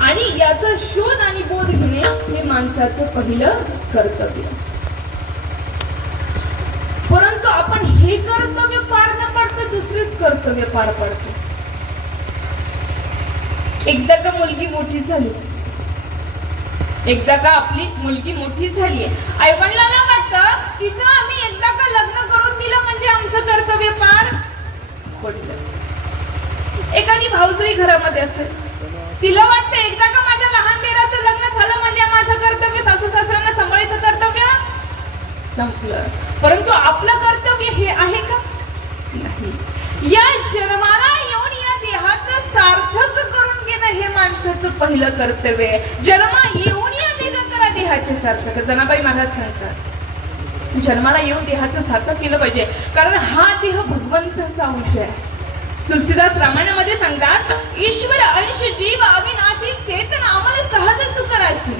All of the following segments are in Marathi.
आणि याचा शोध आणि बोध घेणे हे माणसाचं पहिलं कर्तव्य. परंतु आपण हे कर्तव्य पार न पाडता दुसरेच कर्तव्य पार पाडतो. एकदा का मुलगी मोठी झाली? एकदा का आपली मुलगी मोठी झाली? आई वडिलांना वाटतं तिचं आम्ही एकदा का लग्न करून दिलं म्हणजे आमचं कर्तव्य पार पडलं. एखादी भाऊजही घरामध्ये असेल तिला वाटतं एकदा का माझ्या लहान देराचं लग्न झालं म्हणजे माझं कर्तव्य सासू सासऱ्यांना सांभाळायचं कर्तव्य? संपलं. परंतु आपलं कर्तव्य हे आहे का? नाही. या जन्माला येऊन या देहाचं सार्थक करून घेणं हे माणसाचं पहिलं कर्तव्य आहे. जन्मा येऊन या देह करा देहाचे सार्थक. जनाबाई महाराज सांगतात जन्माला येऊन देहाचं सार्थक केलं पाहिजे. कारण हा देह भगवंताचा अंश आहे. तुलसीदास रामायणामध्ये सांगतात ईश्वर अंश जीव अविनाशी चेतन आम्हाला सहज सुख राशी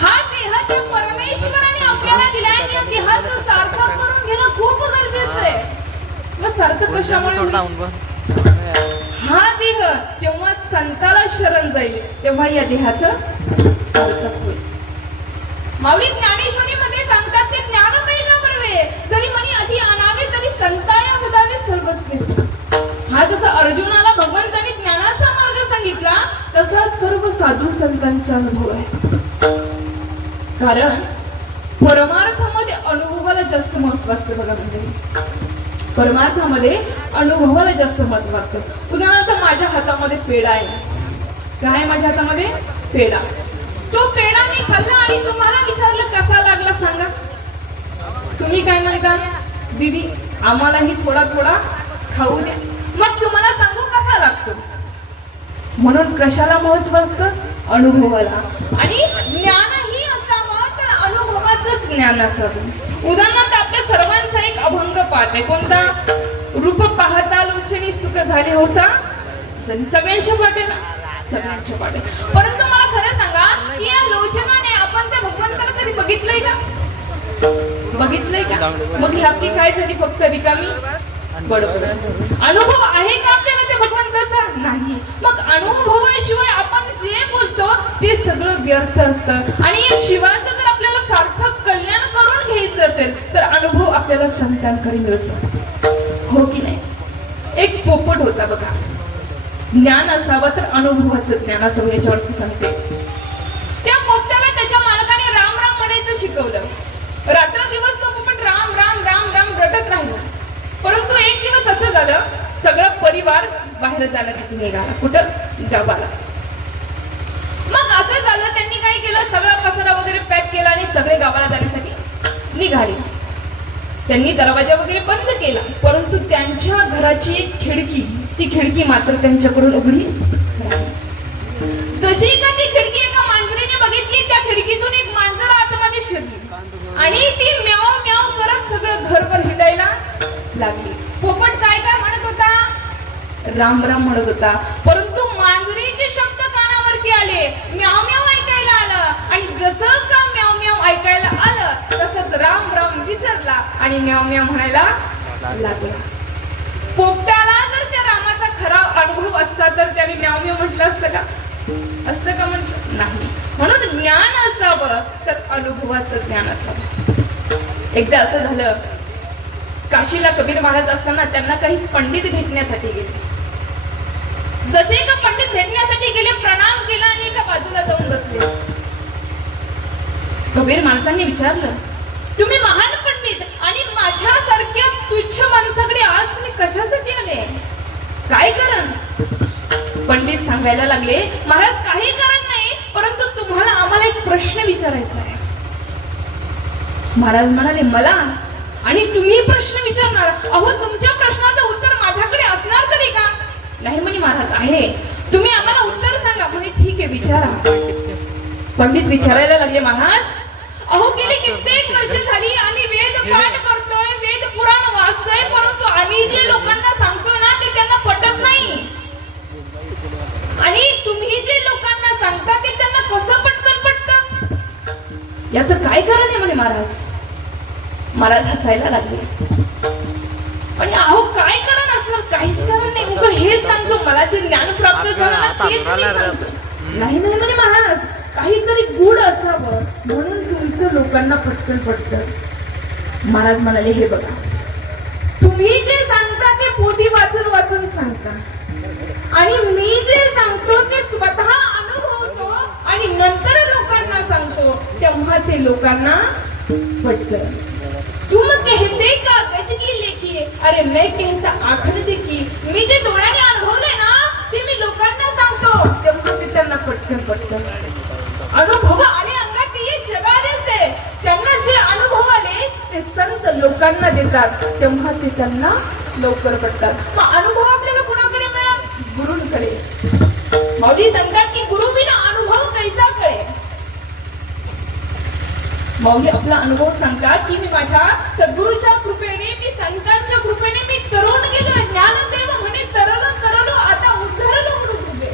हा देह त्या परमेश्वराने आपल्याला दिलाय आणि या देहाचं सार्थक करून घेणं खूप गरजेचं आहे. मग सार्थक कशामुळे? हा देह जेव्हा संताला शरण जाईल तेव्हा या देहाचं सार्थक होईल. माऊली ज्ञानेश्वरी हा जसा अर्जुनाला भगवंतांनी ज्ञानाचा मार्ग सांगितला तसा सर्व साधू संतांचा अनुभव आहे. कारण परमार्थामध्ये अनुभवाला जास्त महत्त्व असतं बघा म्हणजे. परमार्थामध्ये अनुभवाला जास्त महत्त्व असतं. उदाहरणार्थ माझ्या हातामध्ये पेढा आहे. काय आहे माझ्या हातामध्ये? पेढा. तो पेढा मी खाल्ला आणि तुम्हाला विचारलं कसा लागला सांगा. तुम्ही काय म्हणता? दीदी आम्हालाही थोडा थोडा खाऊ द्या. मग तुम्हाला सांगू कसा लागतो? म्हणून कशाला महत्त्व असतं? अनुभवाला. आणि ज्ञानही असावं तर अनुभवाचंच ज्ञान असावं उदाहरणार्थ आपल्या सर्वांचा एक अभंग पाठ आहे. कोणता? रूप पाहता लोचनी सुख झाले होता. सगळ्यांच्या पाठे ना सगळ्यांच्या पाठे. परंतु मला खरं सांगा की या लोचनाने आपण त्या भगवंताला कधी बघितलंय का? बघितलंय का? मग ही आपली काय झाली फक्त रिकामी? बरोबर अनुभव आहे का आपल्याला ते भगवंताचा? नाही. मग अनुभवाशिवाय आपण जे बोलतो ते सगळं व्यर्थ असतं. आणि या जीवाचं जर आपल्याला सार्थक कल्याण करून घ्यायचं असेल तर अनुभव आपल्याला संतांकडे मिळतो. हो की नाही? एक पोपट होता बघा. ज्ञान असावं तर अनुभवाचं ज्ञान असावं याच्यावरती सांगते त्या पोपट्याला त्याच्या मालकाने राम राम म्हणायचं शिकवलं रात्र दिवस तो पोपट राम राम राम राम रटत राहिला परंतु एक दिवस असं झालं सगळा परिवार बाहेर जाण्यासाठी निघाला. कुठं? गावाला मग असं झालं त्यांनी काय केलं? सगळा पसारा वगैरे पॅक केला आणि सगळे गावाला जाण्यासाठी निघाले. त्यांनी दरवाजा वगैरे बंद केला. परंतु त्यांच्या घराची एक खिडकी ती खिडकी मात्र त्यांच्याकडून उघडी जशी का ती खिडकी एका मांजरीने बघितली त्या खिडकीतून एक मांजर आतमध्ये शिरली. आणि ती म्याव म्याव करत सगळं घरभर हिंडायला लागली. पोपट काय काय म्हणत राम राम म्हणत होता. परंतु मांजरीचे शब्द कानावरती आले. म्याव म्याव ऐकायला आलं. आणि जसं का म्याव म्याव ऐकायला आलं तसंच राम राम विसरला आणि म्याव म्याव म्हणायला लागला. पोपटाला जर त्या रामाचा खरा अनुभव असता तर त्याने म्याव म्याव म्हटलं असतं का? असतं का म्हटलं? नाही. म्हणून ज्ञान असावं तर अनुभवाचं ज्ञान असावं. एकदा असं झालं. काशीला कबीर महाराज असताना त्यांना काही पंडित भेटण्यासाठी गेले. जसे का पंडित भेटण्यासाठी गेले प्रणाम केला आणि एका बाजूला जाऊन बसले. कबीर माणसांनी विचारलं तुम्ही महान पंडित आणि माझ्यासारख्या तुच्छ माणसाकडे आज तुम्ही कशासाठी आले? काय कारण? पंडित सांगायला लागले महाराज काही कारण नाही परंतु तुम्हाला आम्हाला एक प्रश्न विचारायचा आहे. महाराज म्हणाले मला आणि तुम्ही प्रश्न विचारणार? अहो तुमच्या प्रश्नाचं उत्तर माझ्याकडे असणार तरी का नाही महाराज आहे. तुम्ही आम्हाला उत्तर सांगा. म्हणजे ठीक आहे विचारा. पंडित विचारायला लागले महाराज. अहो गेली कित्येक वर्ष झाली आम्ही वेद पाठ करतोय वेद पुराण वाचतोय परंतु आम्ही जे लोकांना सांगतो ना ते त्यांना पटत नाही. आणि तुम्ही जे लोकांना सांगता ते त्यांना कसं पटकन पटत? याचं काय कारण आहे म्हणे महाराज? महाराज हसायला लागले. उगा हेच सांगतो मला जे ज्ञान प्राप्त झालं ना तेच मी सांगतो. नाही नाही म्हणे महाराज काहीतरी गुढ असावं म्हणून तुमचं लोकांना पटकन पटकन. महाराज म्हणाले हे बघा तुम्ही जे सांगता ते पोथी वाचून वाचून सांगता. आणि मी जे सांगतो ते स्वतः अनुभवतो आणि नंतर लोकांना सांगतो तेव्हा ते लोकांना पटतं तुम कहते की लेखी अरे मैं कहता आखर देखी. मी जे डोळ्याने अनुभवलंय ना ते मी लोकांना सांगतो. तेव्हा ते त्यांना पटकन पटकन. अनुभव आले अंगात ते हे जगालेच आहे. त्यांना जे अनुभव आले ते संत लोकांना देतात. तेव्हा ते त्यांना लवकर पडतात मग अनुभव आपल्याला कुणाकडे मिळाल? गुरुंकडे. माऊली सांगतात की गुरु विना अनुभव कैसा कळे माऊली आपला अनुभव सांगतात की मी माझ्या सद्गुरूच्या कृपेने मी संतांच्या कृपेने मी तरुण गेलो ज्ञानदेव म्हणे तरलो तरलो आता उद्धरलो म्हणून उभे.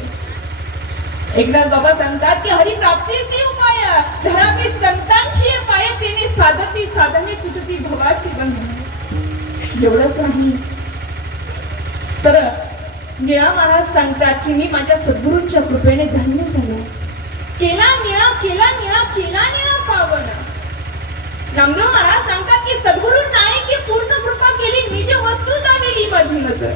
एकदा बाबा सांगतात की हरिप्राप्तीचे उपाय धरावी संतांची पाय तिने साधती साधने तुटती भवाची बंधने. एवढंच नाही. तर निळा महाराज सांगतात की मी माझ्या सद्गुरूंच्या कृपेने धन्य झालो. केला निळा केला निळा केला निळा पावन रामदेव महाराज सांगतात की सद्गुरू नाही की पूर्ण कृपा केली मी वस्तू दाविली माझी नजर.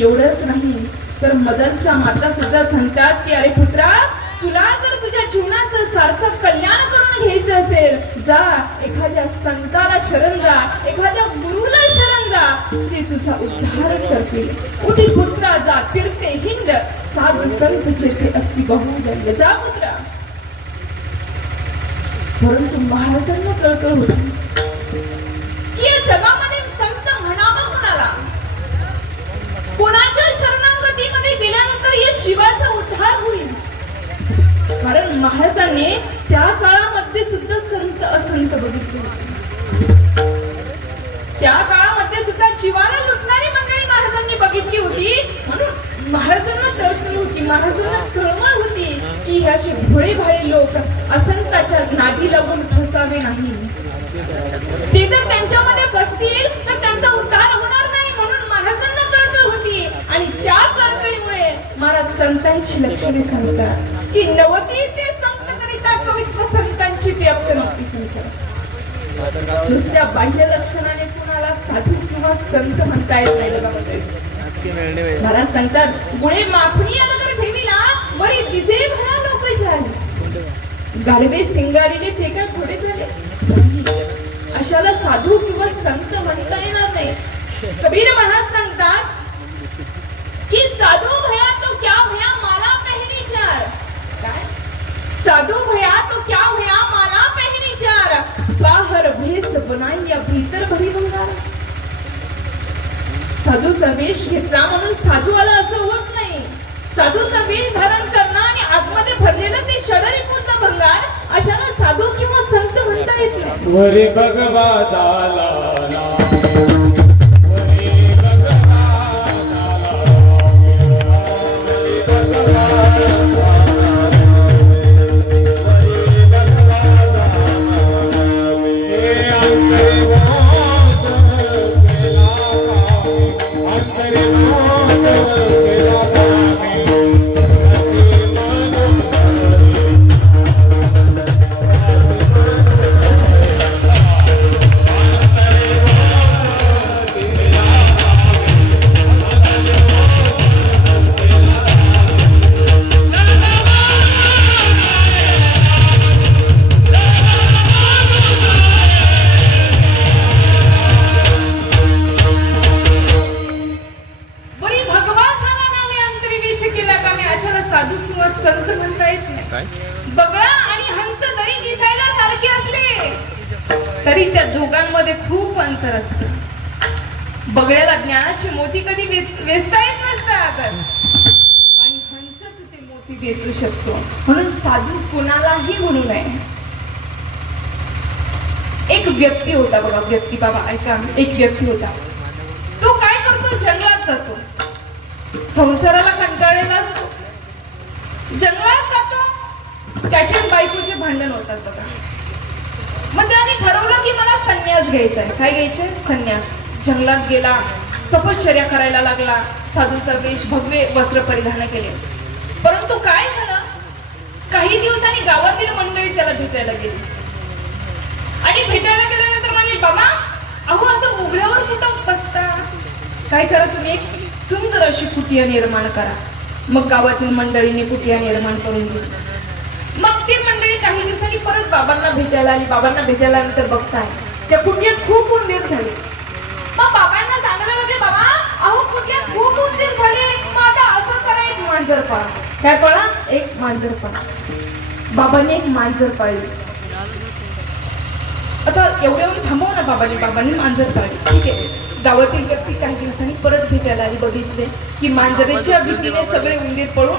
एवढंच नाही तर मदनच्या माता सुद्धा सांगतात की अरे पुत्रा तुला जर तुझ्या जीवनाचं सार्थक कल्याण करून घ्यायचं असेल जा एखाद्या संताला शरण जा एखाद्या गुरुला शरण जा ते तुझा उद्धार करतील. उठी पुत्रा जा तीर्थे हिंद साधू संत जेथे असती बहुजन जा पुत्रा. परंतु महाराजांना कळकळ होती की या जगामध्ये संत म्हणावं कोणाला? कोणाच्या शरणागतीमध्ये गेल्यानंतर या जीवाचा उद्धार होईल? कारण महाराजांनी त्या काळामध्ये सुद्धा संत असंत बघितले. त्या काळामध्ये सुद्धा जीवाला लुटणारी मंडळी महाराजांनी बघितली होती म्हणून महाराजांना तळतळ होती महाराजांना तळमळ होती की हे असे भोळे भाळे लोक असंताच्या नादी लागून फसावे नाही. ते जर त्यांच्यामध्ये फसतील तर त्यांचा उद्धार होणार नाही म्हणून महाराजांना कळकळ होती. आणि त्या कळकळीमुळे महाराज संतांची लक्षणे सांगतात की नवती ते संत करिता कवित्व संतांची व्याप्त नक्की संत. नुसत्या बाह्य लक्षणाने कुणाला साधू किंवा संत म्हणता येत नाही जगामध्ये महाराज सांगतात मुळे माखणी याकडे ठेवीला वरी दिसे भरा लोक झाले. गाडवे सिंगारीने ते काय थोडे झाले अशाला साधू किंवा संत म्हणता येणार नाही. कबीर महाराज सांगतात की साधू भया तो क्या भया माला पहनी चार. काय? साधू भया तो क्या भया माला पहनी चार. बाहर भेस बनाई या भीतर भरी भंगार. साधूचा वेश घेतला म्हणून साधू आला असं होत नाही. साधूचा वेश धारण कर. आतमध्ये भरलेलं ते षडरिपूत भंगार अशाला साधू किंवा संत म्हणता येत नाही. भगवा झाला काय? बगळा आणि हंस जरी दिसायला सारखे असले. तरी त्या दोघांमध्ये खूप अंतर असत. बगळ्याला ज्ञानाची मोती कधी वेच- वेचता येत नसतात आणि हंसच ते मोती वेचू शकतो. म्हणून साधू कोणालाही म्हणू नये. एक व्यक्ती होता बाबा व्यक्ती बाबा ऐका एक व्यक्ती होता. तो काय करतो? जंगलात जातो. संसाराला कंटाळलेला असतो. जंगलात जातो. त्याच्याच बायकोचे भांडण होतात बघा. मग त्याने ठरवलं की मला संन्यास घ्यायचा आहे. काय घ्यायचंय संन्यास. जंगलात गेला तपश्चर्या करायला लागला साधूचा वेश भगवे वस्त्र परिधान केले. परंतु काय झालं? काही दिवसांनी गावातील मंडळी त्याला भेटायला गेली. आणि भेटायला गेल्यानंतर म्हणजे बाबा अहो असं उघड्यावर कुठं बसता? काय करा तुम्ही? एक सुंदर अशी कुटिया निर्माण करा. मग गावातील मंडळीने कुटिया निर्माण करून दिली. मग ती मंडळी काही दिवसांनी परत बाबांना भेटायला आली. बाबांना भेटायला आल्यानंतर बघताय. त्या कुटियात खूप उंदीर झाले. मग बाबांना सांगायला लागले बाबा अहो कुटियात खूप उंदीर झाले. मग आता असं करा एक मांजर पाळा. काय पळा? एक मांजर पाळा. बाबांनी एक मांजर पाळली. आता एवढे एवढे थांबव ना बाबांनी. बाबांनी मांजर पाळली. ठीक आहे. गावातील व्यक्ती काही दिवसांनी परत भेटायला आली बघितले. की मांजरेच्या भीतीने सगळे उंदीर पळून